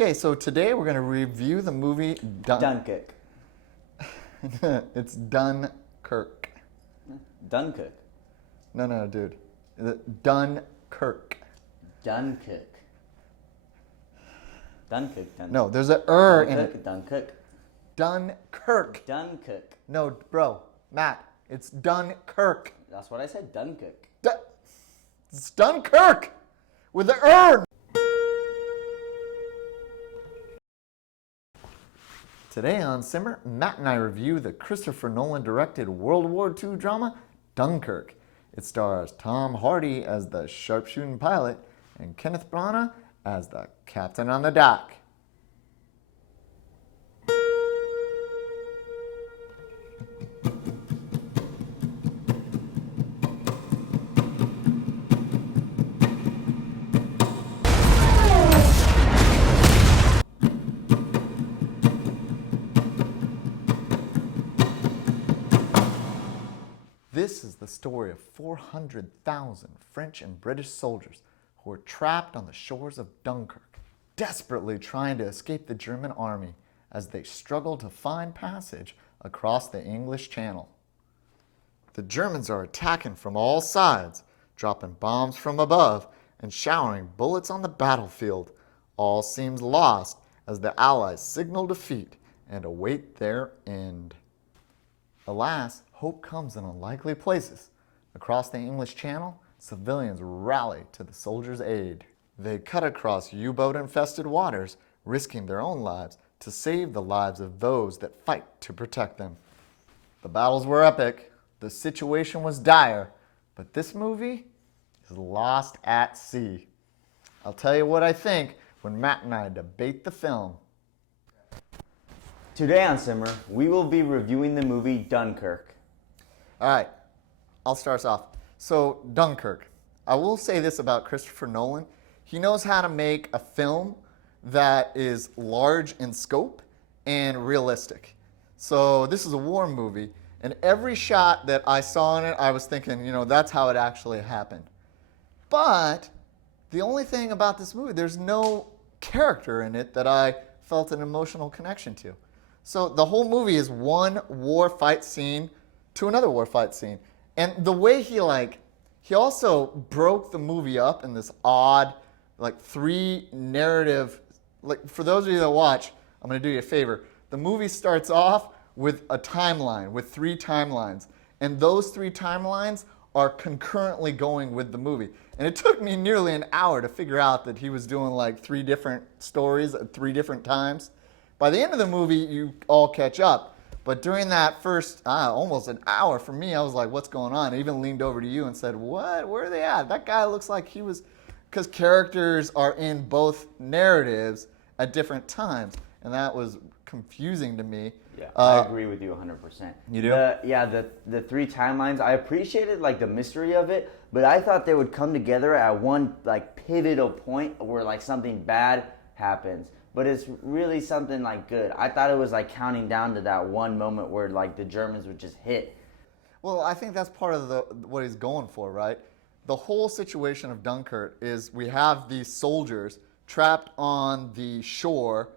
Okay, so today we're going to review the movie Dunkirk. It's Dunkirk. Dunkirk. No, dude. Dunkirk. Dunkirk. Dunkirk. No, there's a in it. Dunkirk. Dunkirk. Dunkirk. No, bro. Matt, it's Dunkirk. That's what I said. Dunkirk. It's Dunkirk with the . Today on SIMR, Matt and I review the Christopher Nolan directed World War II drama Dunkirk. It stars Tom Hardy as the sharpshooting pilot and Kenneth Branagh as the captain on the dock. This is the story of 400,000 French and British soldiers who were trapped on the shores of Dunkirk, desperately trying to escape the German army as they struggled to find passage across the English Channel. The Germans are attacking from all sides, dropping bombs from above and showering bullets on the battlefield. All seems lost as the Allies signal defeat and await their end. Alas, hope comes in unlikely places. Across the English Channel, civilians rally to the soldiers' aid. They cut across U-boat-infested waters, risking their own lives to save the lives of those that fight to protect them. The battles were epic, the situation was dire, but this movie is lost at sea. I'll tell you what I think when Matt and I debate the film. Today on SIMR, we will be reviewing the movie Dunkirk. All right, I'll start us off. So, Dunkirk. I will say this about Christopher Nolan. He knows how to make a film that is large in scope and realistic. So, this is a war movie, and every shot that I saw in it, I was thinking, that's how it actually happened. But the only thing about this movie, there's no character in it that I felt an emotional connection to. So the whole movie is one war fight scene to another war fight scene. And the way he also broke the movie up in this odd, three narrative, for those of you that watch, I'm going to do you a favor. The movie starts off with a timeline, with three timelines. And those three timelines are concurrently going with the movie. And it took me nearly an hour to figure out that he was doing three different stories at three different times. By the end of the movie, you all catch up. But during that first almost an hour, for me, I was like, what's going on? I even leaned over to you and said, what? Where are they at? That guy looks like he was... Because characters are in both narratives at different times. And that was confusing to me. Yeah, I agree with you 100%. You do? The three timelines, I appreciated the mystery of it, but I thought they would come together at one pivotal point where something bad happens. But it's really something good. I thought it was counting down to that one moment where the Germans would just hit. Well, I think that's part of what he's going for, right? The whole situation of Dunkirk is we have these soldiers trapped on the shore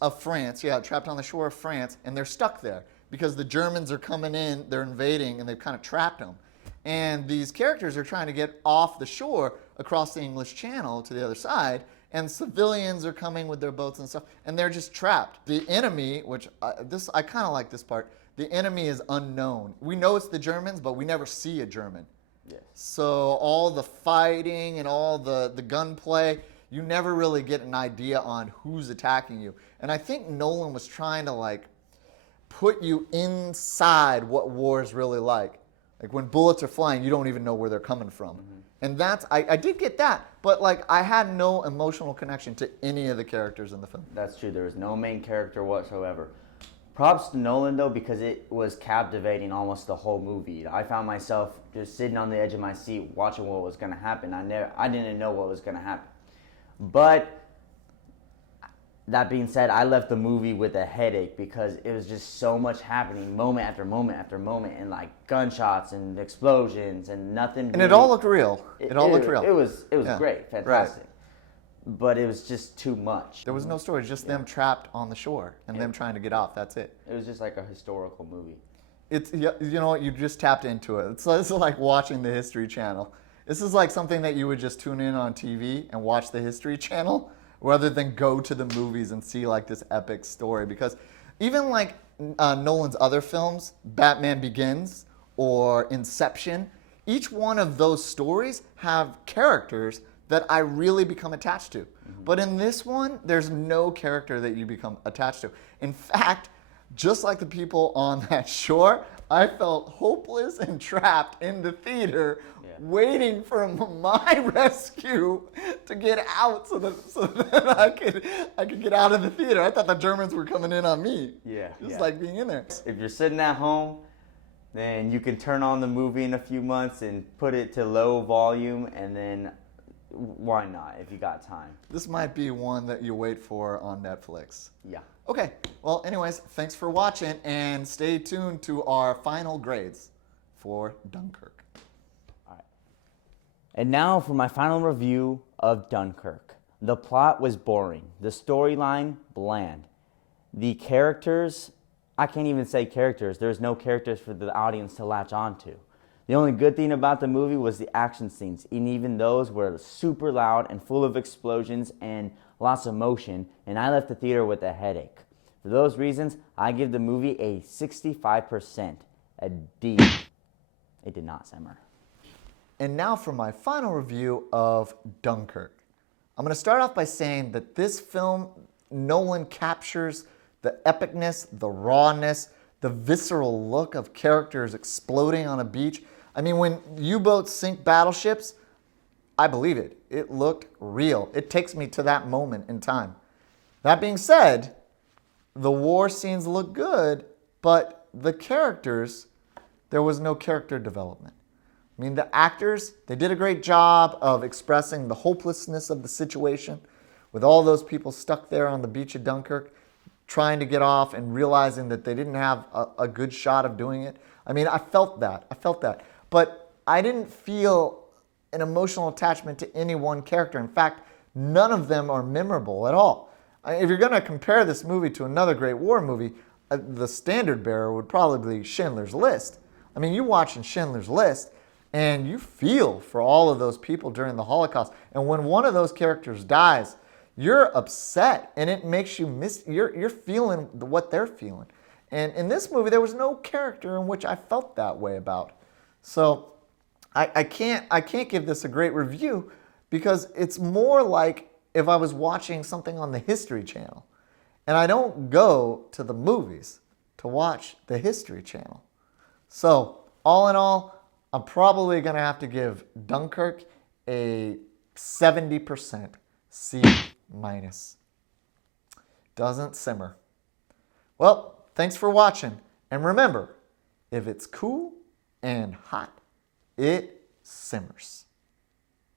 of France. Yeah, trapped on the shore of France, and they're stuck there because the Germans are coming in, they're invading, and they've kind of trapped them. And these characters are trying to get off the shore across the English Channel to the other side, and civilians are coming with their boats and stuff, and they're just trapped. The enemy, which I kind of like this part, the enemy is unknown. We know it's the Germans, but we never see a German. Yes. So all the fighting and all the gunplay, you never really get an idea on who's attacking you. And I think Nolan was trying to put you inside what war is really like. When bullets are flying, you don't even know where they're coming from. Mm-hmm. And I did get that, but I had no emotional connection to any of the characters in the film. That's true. There was no main character whatsoever. Props to Nolan, though, because it was captivating almost the whole movie. I found myself just sitting on the edge of my seat watching what was going to happen. I didn't know what was going to happen. But that being said, I left the movie with a headache because it was just so much happening moment after moment after moment, and gunshots and explosions and nothing. And it all looked real. It all looked real. It was great, fantastic. Right. but it was just too much. There was no story, just them trapped on the shore and them trying to get off. That's it. It was just like a historical movie. It's, you know what, you just tapped into it. It's like watching the History Channel. This is like something that you would just tune in on TV and watch the History Channel rather than go to the movies and see like this epic story. Because even like Nolan's other films, Batman Begins or Inception, each one of those stories have characters that I really become attached to. But in this one, there's no character that you become attached to. In fact, just like the people on that shore, I felt hopeless and trapped in the theater waiting for my rescue to get out so that I could get out of the theater. I thought the Germans were coming in on me. Just like being in there. If you're sitting at home, then you can turn on the movie in a few months and put it to low volume, and then why not if you got time? This might be one that you wait for on Netflix. Yeah. Okay, well, anyways, thanks for watching, and stay tuned to our final grades for Dunkirk. All right. And now for my final review of Dunkirk. The plot was boring. The storyline, bland. The characters, I can't even say characters. There's no characters for the audience to latch onto. The only good thing about the movie was the action scenes, and even those were super loud and full of explosions and lots of motion, and I left the theater with a headache. For those reasons, I give the movie a 65%, a D. It did not simmer. And now for my final review of Dunkirk. I'm going to start off by saying that this film, Nolan captures the epicness, the rawness, the visceral look of characters exploding on a beach. I mean, when U-boats sink battleships, I believe it. It looked real. It takes me to that moment in time. That being said, the war scenes look good, but the characters, there was no character development. I mean, the actors, they did a great job of expressing the hopelessness of the situation with all those people stuck there on the beach of Dunkirk, trying to get off and realizing that they didn't have a good shot of doing it. I mean, I felt that. But I didn't feel an emotional attachment to any one character. In fact, none of them are memorable at all. If you're going to compare this movie to another great war movie, the standard bearer would probably be Schindler's List. I mean, you watching Schindler's List, and you feel for all of those people during the Holocaust. And when one of those characters dies, you're upset, and it makes you you're feeling what they're feeling. And in this movie, there was no character in which I felt that way about. So I can't give this a great review because it's more like if I was watching something on the History Channel. And I don't go to the movies to watch the History Channel. So all in all, I'm probably going to have to give Dunkirk a 70% C-. Doesn't simmer. Well, thanks for watching. And remember, if it's cool and hot, it simmers.